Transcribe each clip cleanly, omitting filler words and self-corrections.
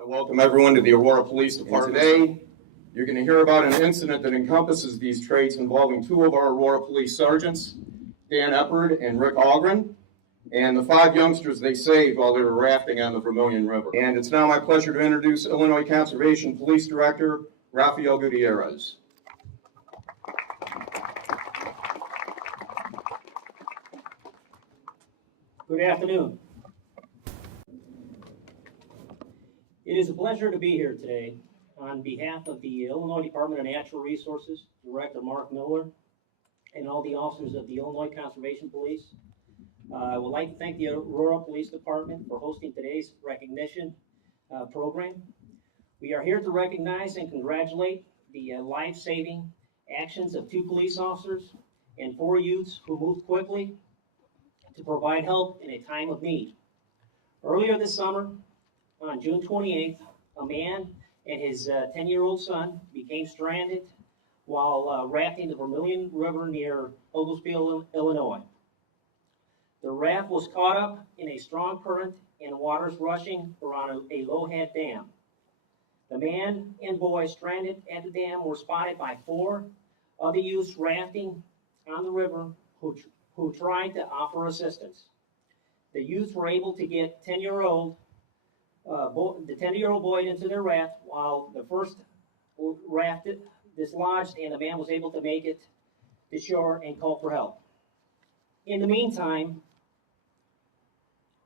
I welcome everyone to the Aurora Police Department. Today, you're going to hear about an incident that encompasses these traits involving two of our Aurora Police Sergeants, Dan Eppard and Rick Algren, and the 5 youngsters they saved while they were rafting on the Vermilion River. And it's now my pleasure to introduce Illinois Conservation Police Director, Rafael Gutierrez. Good afternoon. It is a pleasure to be here today on behalf of the Illinois Department of Natural Resources, Director Mark Miller, and all the officers of the Illinois Conservation Police. I would like to thank the Aurora Police Department for hosting today's recognition program. We are here to recognize and congratulate the life-saving actions of 2 police officers and 4 youths who moved quickly to provide help in a time of need. Earlier this summer, on June 28th, a man and his 10-year-old son became stranded while rafting the Vermilion River near Oglesby, Illinois. The raft was caught up in a strong current and waters rushing around a low-head dam. The man and boy stranded at the dam were spotted by 4 other youths rafting on the river who tried to offer assistance. The youths were able to get the 10-year-old boy into their raft, while the first raft dislodged and the man was able to make it to shore and call for help. In the meantime,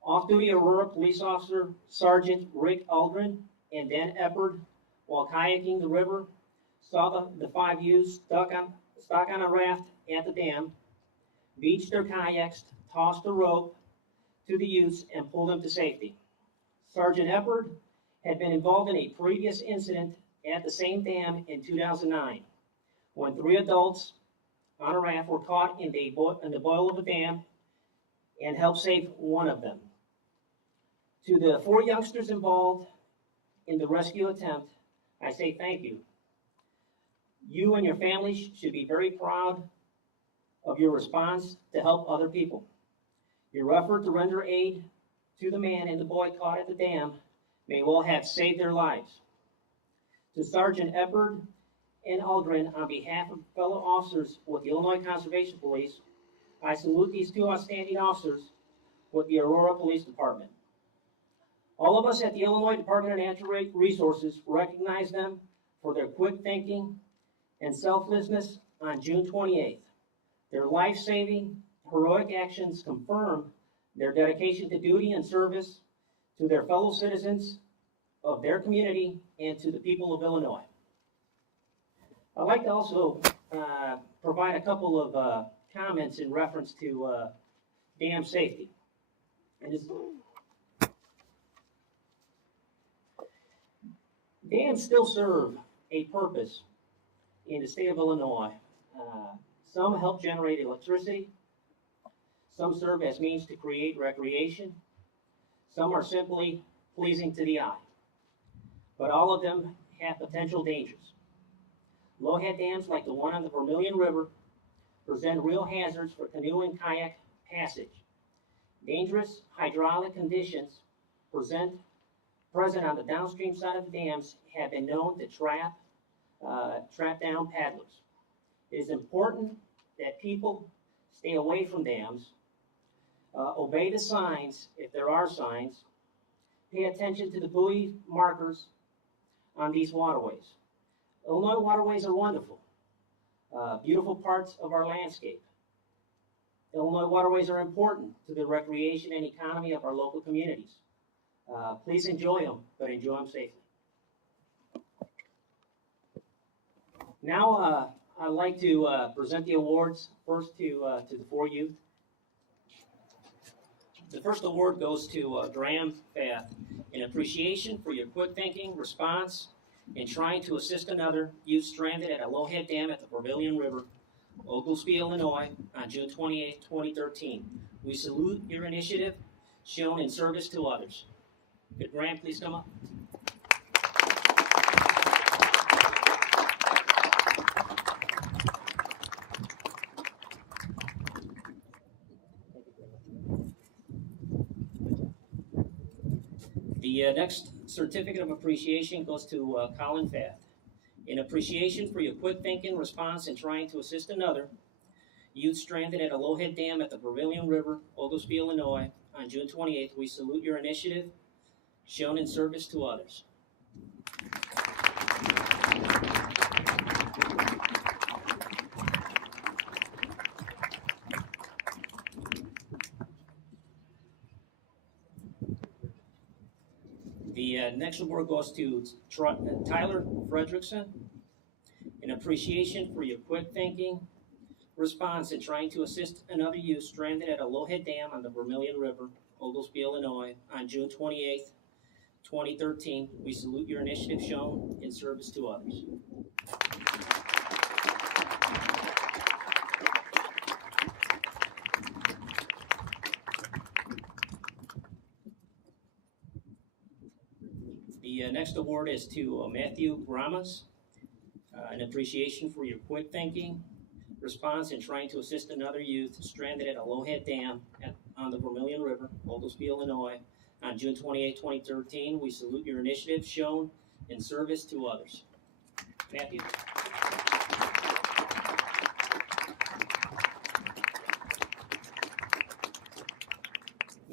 off-duty Aurora Police Officer Sergeant Rick Algren and Dan Eppard, while kayaking the river, saw the 5 youths stuck on a raft at the dam, beached their kayaks, tossed a rope to the youths, and pulled them to safety. Sergeant Eppard had been involved in a previous incident at the same dam in 2009, when 3 adults on a raft were caught in the boil of the dam and helped save one of them. To the 4 youngsters involved in the rescue attempt, I say thank you. You and your families should be very proud of your response to help other people. Your effort to render aid to the man and the boy caught at the dam may well have saved their lives. To Sergeant Eppard and Algren, on behalf of fellow officers with the Illinois Conservation Police, I salute these 2 outstanding officers with the Aurora Police Department. All of us at the Illinois Department of Natural Resources recognize them for their quick thinking and selflessness on June 28th. Their life-saving, heroic actions confirm their dedication to duty and service to their fellow citizens of their community and to the people of Illinois. I'd like to also provide a couple of comments in reference to dam safety. Dams still serve a purpose in the state of Illinois. Some help generate electricity. Some serve as means to create recreation. Some are simply pleasing to the eye. But all of them have potential dangers. Low-head dams like the one on the Vermilion River present real hazards for canoe and kayak passage. Dangerous hydraulic conditions present on the downstream side of the dams have been known to trap down paddlers. It is important that people stay away from dams, obey the signs if there are signs, pay attention to the buoy markers on these waterways. Illinois waterways are wonderful, beautiful parts of our landscape. Illinois waterways are important to the recreation and economy of our local communities. Please enjoy them, but enjoy them safely. Now, I'd like to present the awards first to the 4 youth. The first award goes to Colin Fath in appreciation for your quick thinking response in trying to assist another youth stranded at a low-head dam at the Vermilion River, Oglesby, Illinois, on June 28, 2013. We salute your initiative shown in service to others. Could Graham please come up? The next certificate of appreciation goes to Colin Fath. In appreciation for your quick thinking, response, and trying to assist another youth stranded at a low-head dam at the Vermilion River, Oglesby, Illinois, on June 28th, we salute your initiative shown in service to others. The next award goes to Tyler Fredrickson. In appreciation for your quick thinking, response, in trying to assist another youth stranded at a low-head dam on the Vermilion River, Oglesby, Illinois, on June 28th, 2013. We salute your initiative shown in service to others. The next award is to Matthew Grammas. An appreciation for your quick thinking, response, in trying to assist another youth stranded at a low-head dam on the Vermilion River, Oglesby, Illinois, on June 28, 2013. We salute your initiative shown in service to others. Matthew.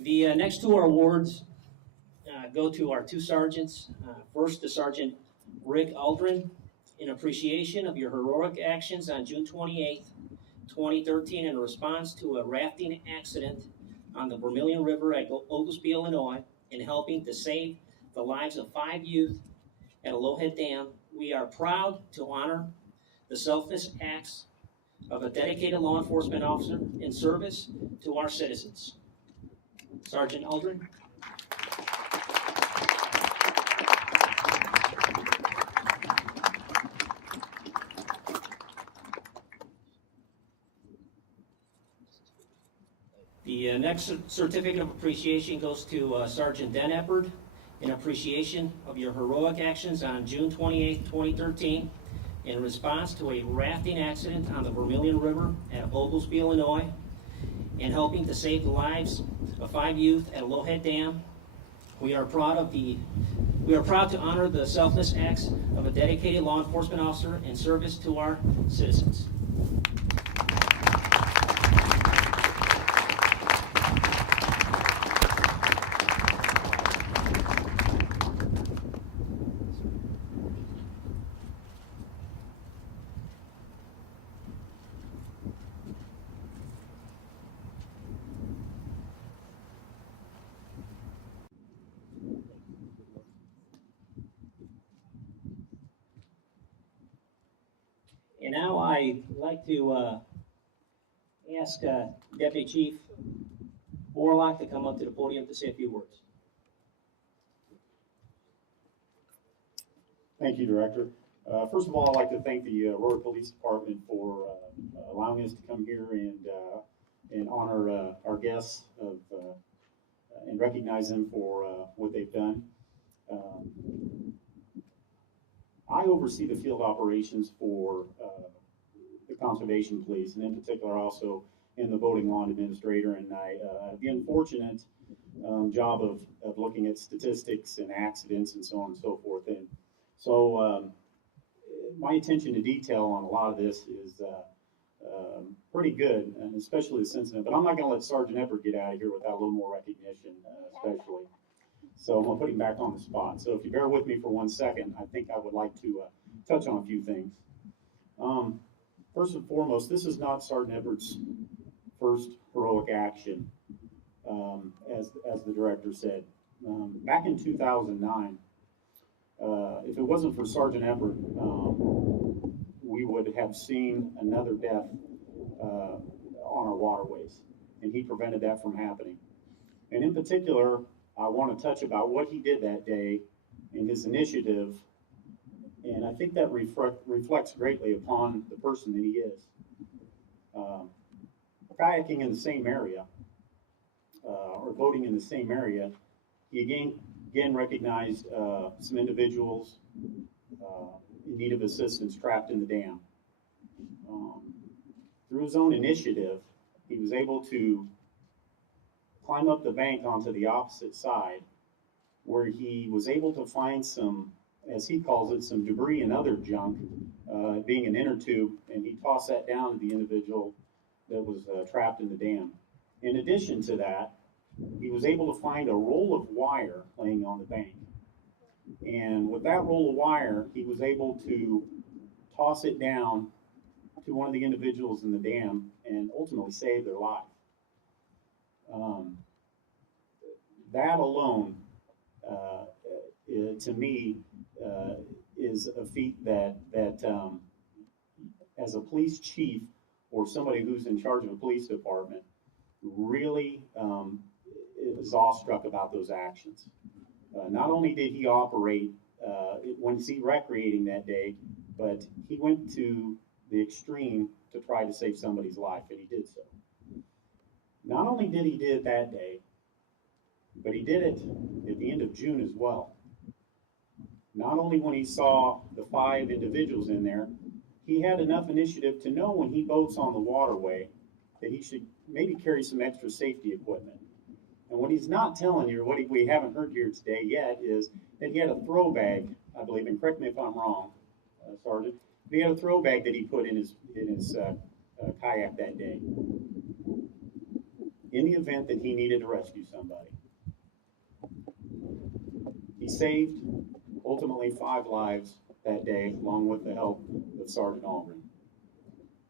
The next two awards go to our two sergeants. First, to Sergeant Rick Aldrin, in appreciation of your heroic actions on June 28, 2013, in response to a rafting accident on the Vermilion River at Oglesby, Illinois, in helping to save the lives of 5 youth at a low-head dam. We are proud to honor the selfless acts of a dedicated law enforcement officer in service to our citizens. Sergeant Aldrin. The next certificate of appreciation goes to Sergeant Den Eppard, in appreciation of your heroic actions on June 28, 2013, in response to a rafting accident on the Vermilion River at Oglesby, Illinois, and helping to save the lives of 5 youth at a low-head dam. We are proud to honor the selfless acts of a dedicated law enforcement officer in service to our citizens. And now I'd like to ask Deputy Chief Borlaug to come up to the podium to say a few words. Thank you, Director. First of all, I'd like to thank the Aurora Police Department for allowing us to come here and honor our guests and recognize them for what they've done. I oversee the field operations for the Conservation Police, and in particular also in the Boating Law Administrator, and I have the unfortunate job of looking at statistics and accidents and so on and so forth. And so my attention to detail on a lot of this is pretty good, and especially this incident, but I'm not going to let Sergeant Eppard get out of here without a little more recognition, especially. So I'm going to put him back on the spot. So if you bear with me for 1 second, I think I would like to touch on a few things. First and foremost, this is not Sergeant Eppard's first heroic action, as the Director said. Back in 2009, if it wasn't for Sergeant Eppard, we would have seen another death on our waterways, and he prevented that from happening. And in particular, I want to touch about what he did that day in his initiative, and I think that reflects greatly upon the person that he is. Kayaking in the same area, or boating in the same area, he again recognized some individuals in need of assistance trapped in the dam. Through his own initiative, he was able to climb up the bank onto the opposite side where he was able to find some, as he calls it, some debris and other junk, being an inner tube, and he tossed that down to the individual that was trapped in the dam. In addition to that, he was able to find a roll of wire laying on the bank. And with that roll of wire, he was able to toss it down to one of the individuals in the dam and ultimately save their life. That alone, to me, is a feat that as a police chief or somebody who's in charge of a police department, really is awestruck about those actions. Not only did he operate when he recreating that day, but he went to the extreme to try to save somebody's life, and he did so. Not only did he did it that day, but he did it at the end of June as well. Not only when he saw the 5 individuals in there, he had enough initiative to know when he boats on the waterway that he should maybe carry some extra safety equipment. And what he's not telling you, or what we haven't heard here today yet, is that he had a throw bag, I believe, and correct me if I'm wrong, Sergeant, but he had a throw bag that he put in his kayak that day, in the event that he needed to rescue somebody. He saved, ultimately, 5 lives that day, along with the help of Sergeant Algren,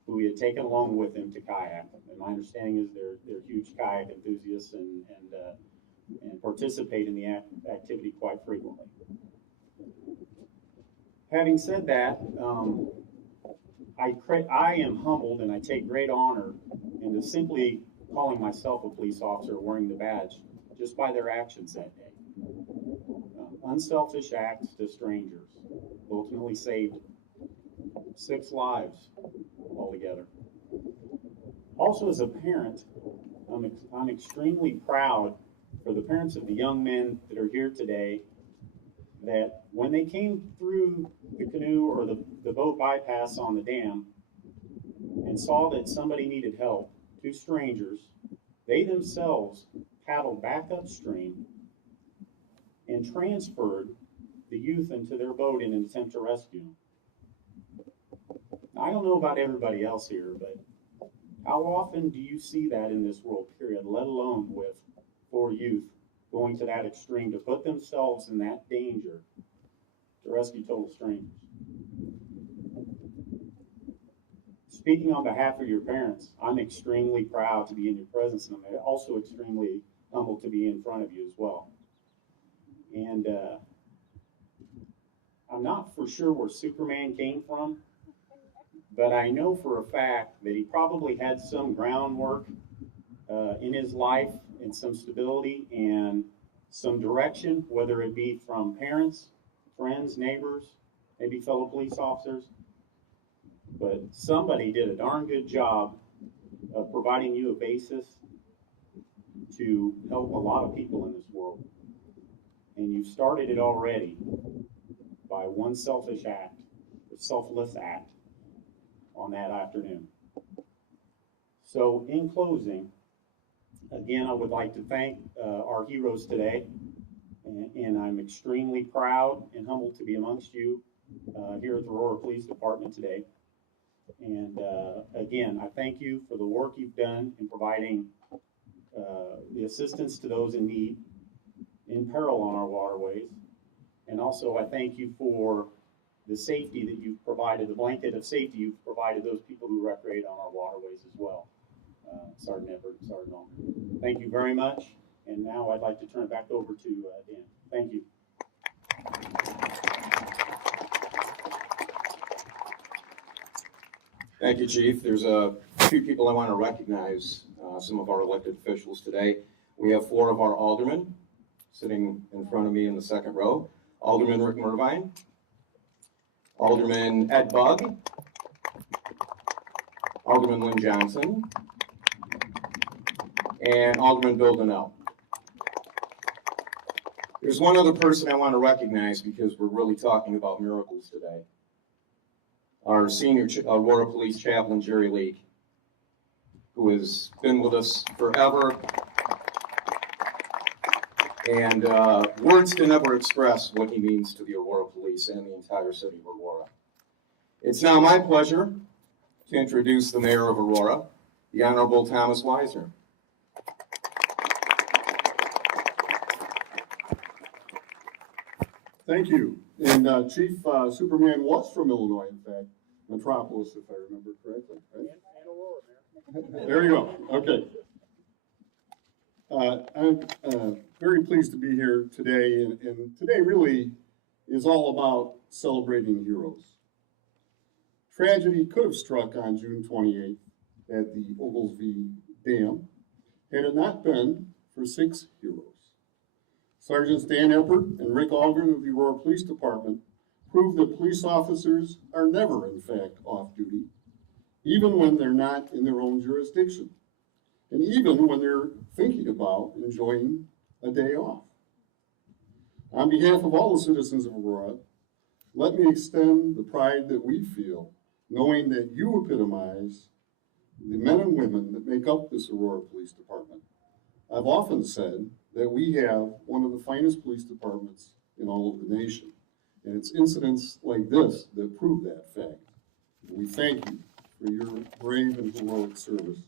who he had taken along with him to kayak. And my understanding is they're huge kayak enthusiasts and participate in the activity quite frequently. Having said that, I am humbled and I take great honor into simply calling myself a police officer wearing the badge just by their actions that day. Unselfish acts to strangers ultimately saved 6 lives altogether. Also, as a parent, I'm extremely proud for the parents of the young men that are here today, that when they came through the canoe or the boat bypass on the dam and saw that somebody needed help, 2 strangers, they themselves paddled back upstream and transferred the youth into their boat in an attempt to rescue them. I don't know about everybody else here, but how often do you see that in this world, period, let alone with 4 youth going to that extreme to put themselves in that danger to rescue total strangers? Speaking on behalf of your parents, I'm extremely proud to be in your presence, and I'm also extremely humbled to be in front of you as well. And I'm not for sure where Superman came from, but I know for a fact that he probably had some groundwork in his life and some stability and some direction, whether it be from parents, friends, neighbors, maybe fellow police officers. But somebody did a darn good job of providing you a basis to help a lot of people in this world. And you started it already by one selfish act, a selfless act on that afternoon. So in closing, again, I would like to thank our heroes today, and I'm extremely proud and humbled to be amongst you here at the Aurora Police Department today. And again, I thank you for the work you've done in providing the assistance to those in need, in peril on our waterways. And also, I thank you for the safety that you've provided, the blanket of safety you've provided those people who recreate on our waterways as well. Sergeant Everett and Sergeant Algren. Thank you very much. And now I'd like to turn it back over to Dan. Thank you. Thank you, Chief. There's a few people I want to recognize, some of our elected officials today. We have 4 of our aldermen sitting in front of me in the second row. Alderman Rick Mervine, Alderman Ed Bugg, Alderman Lynn Johnson, and Alderman Bill Donnell. There's one other person I want to recognize because we're really talking about miracles today. Our senior Aurora Police Chaplain, Jerry Leake, who has been with us forever And words can never express what he means to the Aurora Police and the entire city of Aurora. It's now my pleasure to introduce the Mayor of Aurora, the Honorable Thomas Weiser. Thank you. And Chief Superman was from Illinois, in fact, Metropolis, if I remember correctly. Right? There you go. Okay. I'm very pleased to be here today, and today really is all about celebrating heroes. Tragedy could have struck on June 28th at the Oglesby Dam had it not been for 6 heroes. Sergeants Dan Eppert and Rick Algren of the Aurora Police Department proved that police officers are never, in fact, off duty, even when they're not in their own jurisdiction, and even when they're thinking about enjoying a day off. On behalf of all the citizens of Aurora, let me extend the pride that we feel knowing that you epitomize the men and women that make up this Aurora Police Department. I've often said that we have one of the finest police departments in all of the nation, and it's incidents like this that prove that fact. We thank you for your brave and heroic service.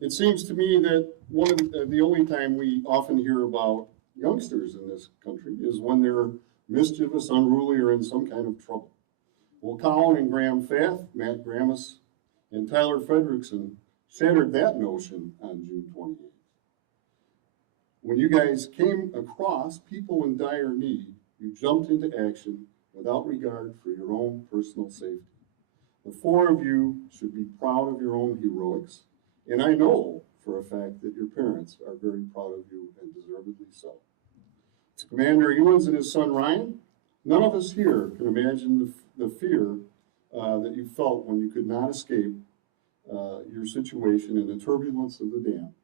It seems to me that one of the only time we often hear about youngsters in this country is when they're mischievous, unruly, or in some kind of trouble. Well, Colin and Graham Fath, Matt Grammas, and Tyler Fredrickson shattered that notion on June 28th. When you guys came across people in dire need, you jumped into action without regard for your own personal safety. The 4 of you should be proud of your own heroics, and I know for a fact that your parents are very proud of you, and deservedly so. To Commander Elenz and his son Ryan, none of us here can imagine the fear that you felt when you could not escape your situation in the turbulence of the dam.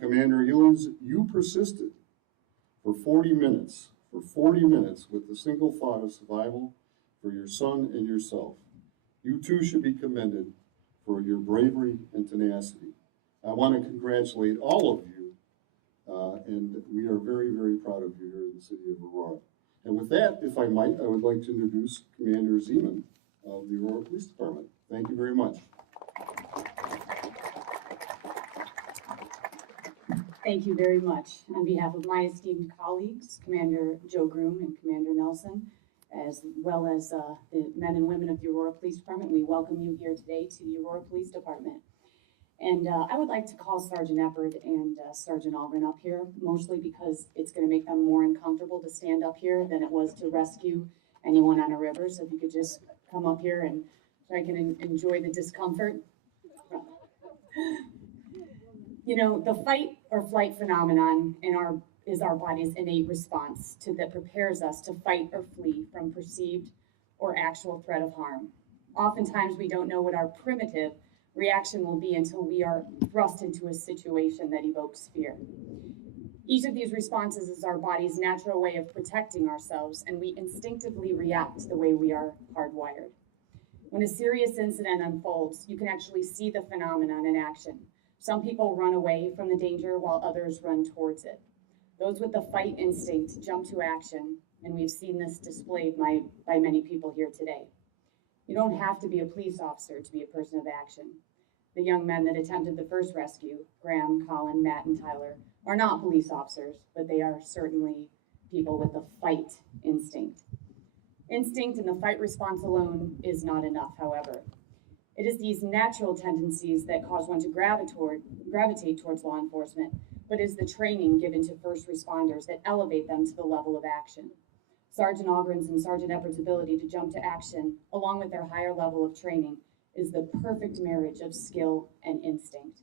Commander Elenz, you persisted for 40 minutes with the single thought of survival for your son and yourself. You too should be commended for your bravery and tenacity. I want to congratulate all of you, and we are very, very proud of you here in the city of Aurora. And with that, if I might, I would like to introduce Commander Zeman of the Aurora Police Department. Thank you very much. Thank you very much. On behalf of my esteemed colleagues, Commander Joe Groom and Commander Nelson, as well as the men and women of the Aurora Police Department, we welcome you here today to the Aurora Police Department. And I would like to call Sergeant Eppert and Sergeant Algren up here, mostly because it's going to make them more uncomfortable to stand up here than it was to rescue anyone on a river. So if you could just come up here and so I can enjoy the discomfort. You know, the fight or flight phenomenon is our body's innate response that prepares us to fight or flee from perceived or actual threat of harm. Oftentimes, we don't know what our primitive reaction will be until we are thrust into a situation that evokes fear. Each of these responses is our body's natural way of protecting ourselves, and we instinctively react the way we are hardwired. When a serious incident unfolds, you can actually see the phenomenon in action. Some people run away from the danger while others run towards it. Those with the fight instinct jump to action, and we've seen this displayed by many people here today. You don't have to be a police officer to be a person of action. The young men that attempted the first rescue, Graham, Colin, Matt, and Tyler, are not police officers, but they are certainly people with the fight instinct. Instinct and the fight response alone is not enough, however. It is these natural tendencies that cause one to gravitate towards law enforcement, but is the training given to first responders that elevate them to the level of action. Sergeant Algren's and Sergeant Eppert's ability to jump to action, along with their higher level of training, is the perfect marriage of skill and instinct.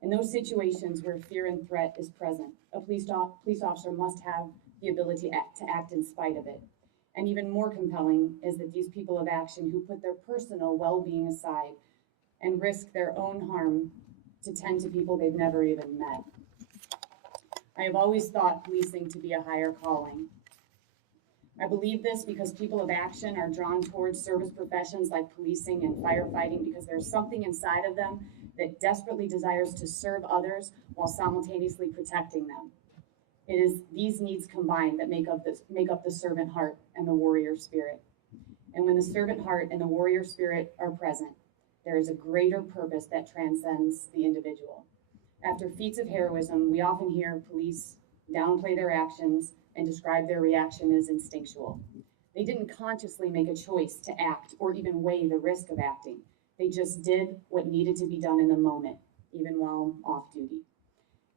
In those situations where fear and threat is present, a police officer must have the ability to act in spite of it. And even more compelling is that these people of action who put their personal well-being aside and risk their own harm to tend to people they've never even met. I have always thought policing to be a higher calling. I believe this because people of action are drawn towards service professions like policing and firefighting because there's something inside of them that desperately desires to serve others while simultaneously protecting them. It is these needs combined that make up the servant heart and the warrior spirit. And when the servant heart and the warrior spirit are present, there is a greater purpose that transcends the individual. After feats of heroism, we often hear police downplay their actions and describe their reaction as instinctual. They didn't consciously make a choice to act or even weigh the risk of acting. They just did what needed to be done in the moment, even while off duty.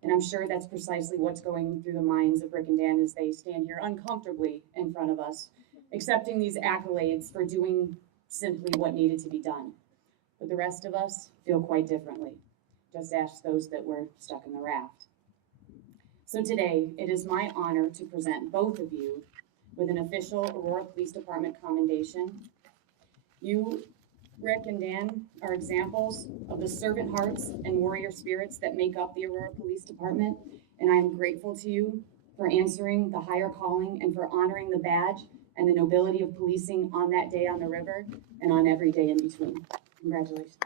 And I'm sure that's precisely what's going through the minds of Rick and Dan as they stand here uncomfortably in front of us, accepting these accolades for doing simply what needed to be done. But the rest of us feel quite differently. Just ask those that were stuck in the raft. So today, it is my honor to present both of you with an official Aurora Police Department commendation. You, Rick and Dan, are examples of the servant hearts and warrior spirits that make up the Aurora Police Department, and I am grateful to you for answering the higher calling and for honoring the badge and the nobility of policing on that day on the river and on every day in between. Congratulations.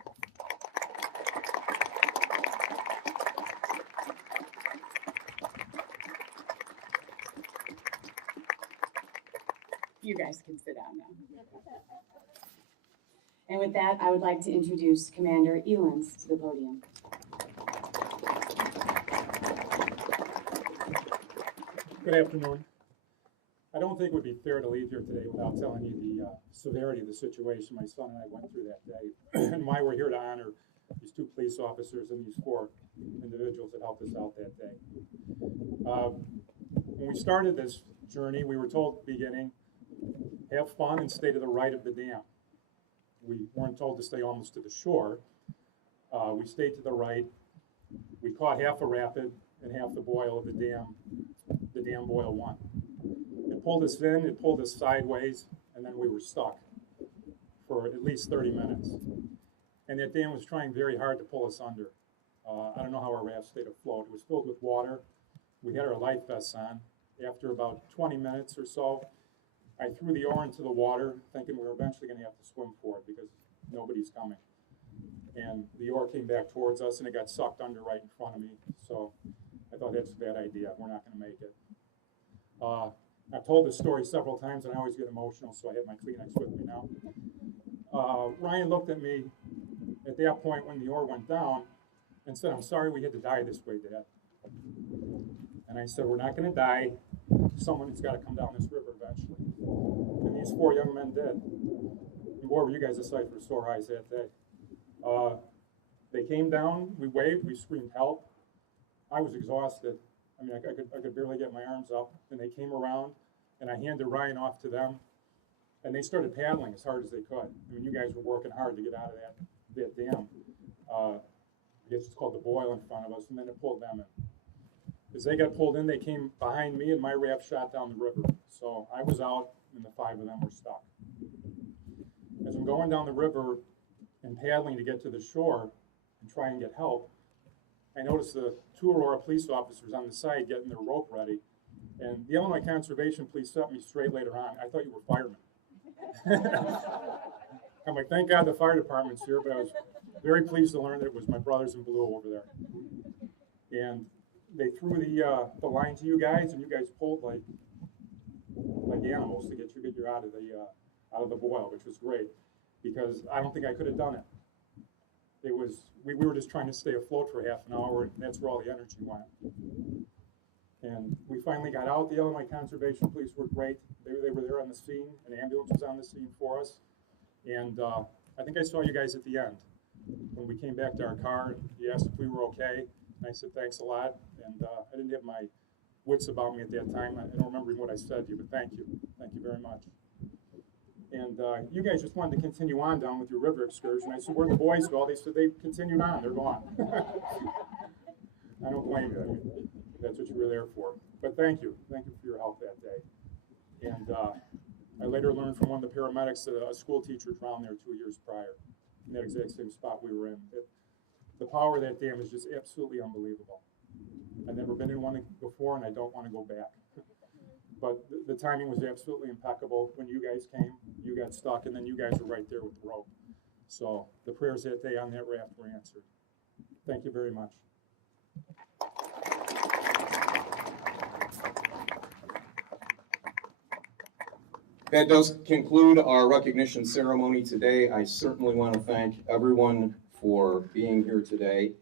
You guys can sit down now. And with that, I would like to introduce Commander Elenz to the podium. Good afternoon. I don't think it would be fair to leave here today without telling you the severity of the situation my son and I went through that day and why we're here to honor these 2 police officers and these 4 individuals that helped us out that day. When we started this journey, we were told at the beginning, have fun and stay to the right of the dam. We weren't told to stay almost to the shore. We stayed to the right. We caught half a rapid and half the boil of the dam boil 1. It pulled us in, it pulled us sideways, and then we were stuck for at least 30 minutes. And that dam was trying very hard to pull us under. I don't know how our raft stayed afloat. It was filled with water. We had our life vests on. After about 20 minutes or so, I threw the oar into the water, thinking we were eventually going to have to swim for it because nobody's coming. And the oar came back towards us, and it got sucked under right in front of me. So I thought that's a bad idea. We're not going to make it. I've told this story several times, and I always get emotional, so I have my Kleenex with me now. Ryan looked at me at that point when the oar went down and said, "I'm sorry we had to die this way, Dad." And I said, "We're not going to die. Someone's got to come down this river eventually." And these 4 young men did. And boy, were you guys a sight for sore eyes that day. They came down, we waved, we screamed help. I was exhausted. I mean, I could barely get my arms up. And they came around, and I handed Ryan off to them, and they started paddling as hard as they could. I mean, you guys were working hard to get out of that dam. I guess it's called the boil in front of us, and then it pulled them in. As they got pulled in, they came behind me, and my raft shot down the river. So I was out, and the 5 of them were stuck. As I'm going down the river and paddling to get to the shore and try and get help, I noticed the 2 Aurora police officers on the side getting their rope ready. And the Illinois Conservation Police set me straight later on. I thought you were firemen. I'm like, thank God the fire department's here, but I was very pleased to learn that it was my brothers in blue over there. And they threw the line to you guys, and you guys pulled like animals to get you out of the boil, which was great, because I don't think I could have done it. We were just trying to stay afloat for half an hour, and that's where all the energy went. And we finally got out. The Illinois Conservation Police were great. They were there on the scene. An ambulance was on the scene for us. And I think I saw you guys at the end. When we came back to our car, you asked if we were okay. And I said, thanks a lot. And I didn't have my wits about me at that time. I don't remember what I said to you, but thank you. Thank you very much. And you guys just wanted to continue on down with your river excursion. I said, where'd the boys go? They said they continued on. They're gone. I don't blame you. I mean, that's what you were there for. But thank you. Thank you for your help that day. And I later learned from one of the paramedics that a school teacher drowned there 2 years prior, in that exact same spot we were in. The power of that dam is just absolutely unbelievable. I've never been in one before, and I don't want to go back. But the timing was absolutely impeccable. When you guys came, you got stuck, and then you guys were right there with the rope. So the prayers that day on that raft were answered. Thank you very much. That does conclude our recognition ceremony today. I certainly want to thank everyone for being here today.